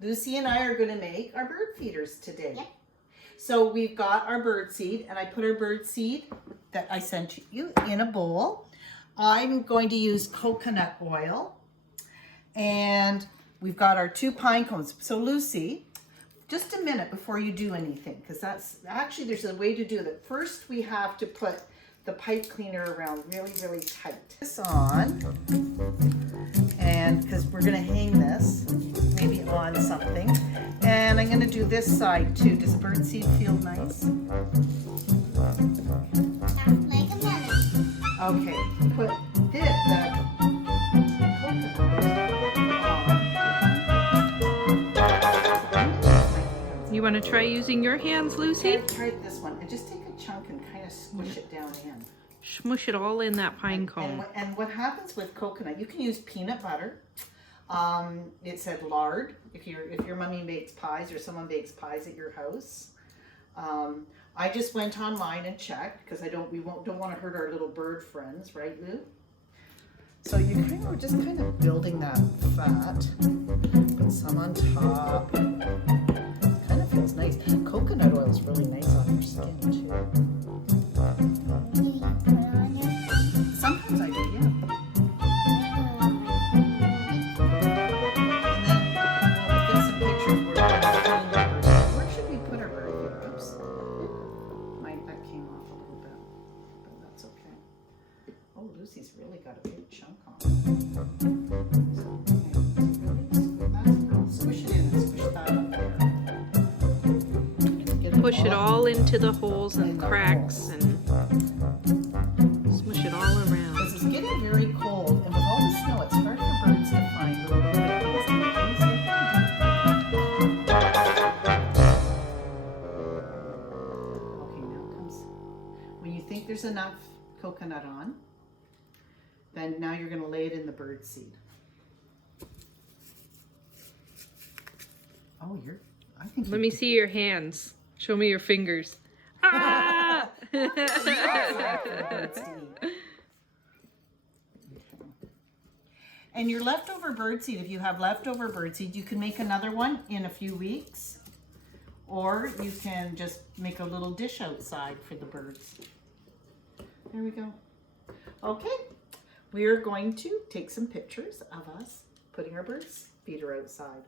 Lucy and I are going to make our bird feeders today. Yep. So we've got our bird seed, and I put our bird seed that I sent you in a bowl. I'm going to use coconut oil, and we've got our 2 pine cones. So Lucy, just a minute before you do anything, because that's actually, there's a way to do that. First, we have to put the pipe cleaner around really, really tight. This on, and because we're gonna hang this maybe on something, and I'm gonna do this side too. Does birdseed feel nice? Like a melon. Okay, put this, You want to try using your hands, Lucy? Try this one, and just take a chunk and kind of squish it down in. Smush it all in that pine cone. And what happens with coconut, you can use peanut butter. It said lard if your mommy makes pies or someone bakes pies at your house. I just went online and checked because we don't want to hurt our little bird friends, right, Lou? So we're just kind of building that fat. Put some on top. Kind of feels nice. Coconut oil is really nice on your skin too. You put it on your face. Sometimes I do, yeah. Where should we put our bird feeder? Oops. That came off a little bit, but that's okay. Oh, Lucy's really got a big chunk on. Squish it in and squish that up there. Push it all into the holes and cracks and smush it all around. Because it's getting very cold, and with all the snow, it's hard for birds to find little things that they can use. Okay, now comes, when you think there's enough coconut on, then now you're going to lay it in the bird seed. Oh, I think Let me see your hands. Show me your fingers. Ah! And your leftover birdseed, if you have leftover birdseed, you can make another one in a few weeks, or you can just make a little dish outside for the birds. There we go. Okay, we are going to take some pictures of us putting our bird feeder outside.